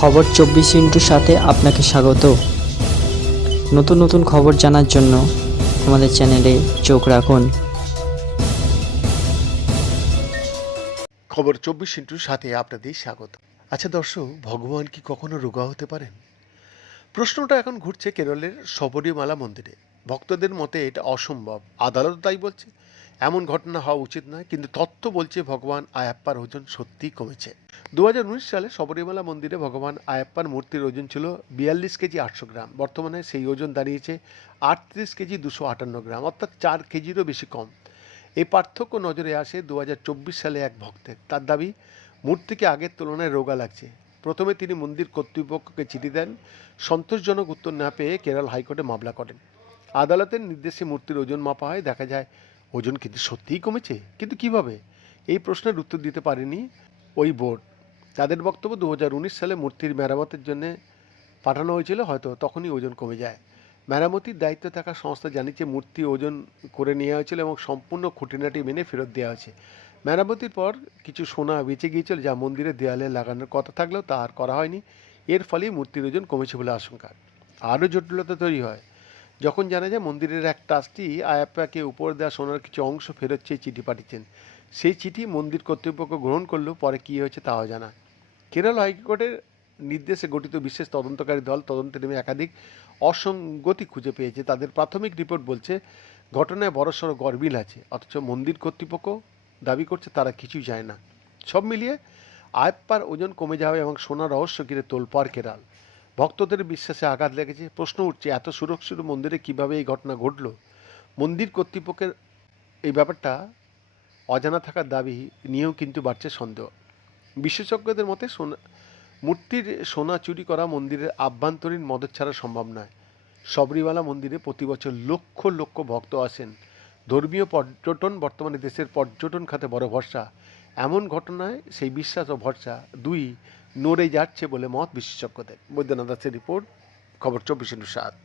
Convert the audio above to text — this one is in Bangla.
খবর চব্বিশ ইন্টুর সাথে আপনাকে স্বাগত। নতুন নতুন খবর জানার জন্য আমাদের চ্যানেলে চোখ রাখুন। খবর চব্বিশ ইন্টুর সাথে আপনাদের স্বাগত। আচ্ছা দর্শক, ভগবান কি কখনো রোগা হতে পারেন? প্রশ্নটা এখন ঘুরছে কেরলের শবরীমালা মন্দিরে। ভক্তদের মতে এটা অসম্ভব। আদালত তাই বলছে এমন ঘটনা হওয়া উচিত নয়, কিন্তু তত্ত্ব বলছে ভগবান আয়াপ্পার ওজন সত্যিই কমেছে। দু হাজার উনিশ সালে শবরীমালা মন্দিরে ভগবান আয়াপ্পার মূর্তির ওজন ছিল বিয়াল্লিশ কেজি আটশো গ্রাম। বর্তমানে সেই ওজন দাঁড়িয়েছে আটত্রিশ কেজি দুশো আটান্ন গ্রাম, অর্থাৎ চার কেজিরও বেশি কম। এই পার্থক্য নজরে আসে দু হাজার চব্বিশ সালে এক ভক্তের। তার দাবি, মূর্তিকে আগের তুলনায় রোগা লাগছে। প্রথমে তিনি মন্দির কর্তৃপক্ষকে চিঠি দেন, সন্তোষজনক উত্তর না পেয়ে কেরল হাইকোর্টে মামলা করেন। আদালতের নির্দেশে মূর্তির ওজন মাপা হয়, দেখা যায় ওজন কিন্তু সত্যিই কমেছে। কিন্তু কীভাবে? এই প্রশ্নের উত্তর দিতে পারেনি ওই বোর্ড। তাদের বক্তব্য দু হাজার উনিশ সালে মূর্তির মেরামতের জন্য পাঠানো হয়েছিল, হয়তো তখনই ওজন কমে যায়। মেরামতির দায়িত্বে থাকা সংস্থা জানিয়েছে, মূর্তি ওজন করে নেওয়া হয়েছিল এবং সম্পূর্ণ খুঁটিনাটি মেনে ফেরত দেওয়া হয়েছে। মেরামতির পর কিছু সোনা বেঁচে গিয়েছিল যা মন্দিরের দেয়ালে লাগানোর কথা থাকলেও তা আর করা হয়নি। এর ফলেই মূর্তির ওজন কমেছে বলে আশঙ্কা। আরও জটিলতা তৈরি হয়। যখন জানা যায় মন্দিরের এক ট্রাস্টি আয়াপ্পাকে উপর দেওয়া সোনার কিছু অংশ ফেরত চেয়ে চিঠি পাঠিয়েছেন, সেই চিঠি মন্দির কর্তৃপক্ষ গ্রহণ করলেও পরে কী হয়েছে তাও জানা। কেরল হাইকোর্টের নির্দেশে গঠিত বিশেষ তদন্তকারী দল তদন্তে নেমে একাধিক অসঙ্গতি খুঁজে পেয়েছে। তাদের প্রাথমিক রিপোর্ট বলছে, ঘটনায় বড়সড় গরমিল আছে, অথচ মন্দির কর্তৃপক্ষ দাবি করছে তারা কিছুই জানে না। সব মিলিয়ে আয়প্পার ওজন কমে যাবে এবং সোনা রহস্য ঘিরে তোলপাড় কেরাল। ভক্তদের বিশ্বাসে আঘাত লেগেছে। প্রশ্ন উঠছে, এত সুরক্ষিত মন্দিরে কীভাবে এই ঘটনা ঘটলো? মন্দির কর্তৃপক্ষের এই ব্যাপারটা অজানা থাকার দাবি নিয়েও কিন্তু বাড়ছে সন্দেহ। বিশেষজ্ঞদের মতে, সোনা, মূর্তির সোনা চুরি করা মন্দিরের আভ্যন্তরীণ মদত ছাড়া সম্ভব নয়। শবরীমালা মন্দিরে প্রতি বছর লক্ষ লক্ষ ভক্ত আসেন। ধর্মীয় পর্যটন, বর্তমানে দেশের পর্যটন খাতে বড় ভরসা। এমন ঘটনায় সেই বিশ্বাস ও ভরসা দুই নড়ে যাচ্ছে বলে মত বিশেষজ্ঞদের। বৈদ্যনাথ দাসের রিপোর্ট খবর চব্বিশ ইন্টু সাত।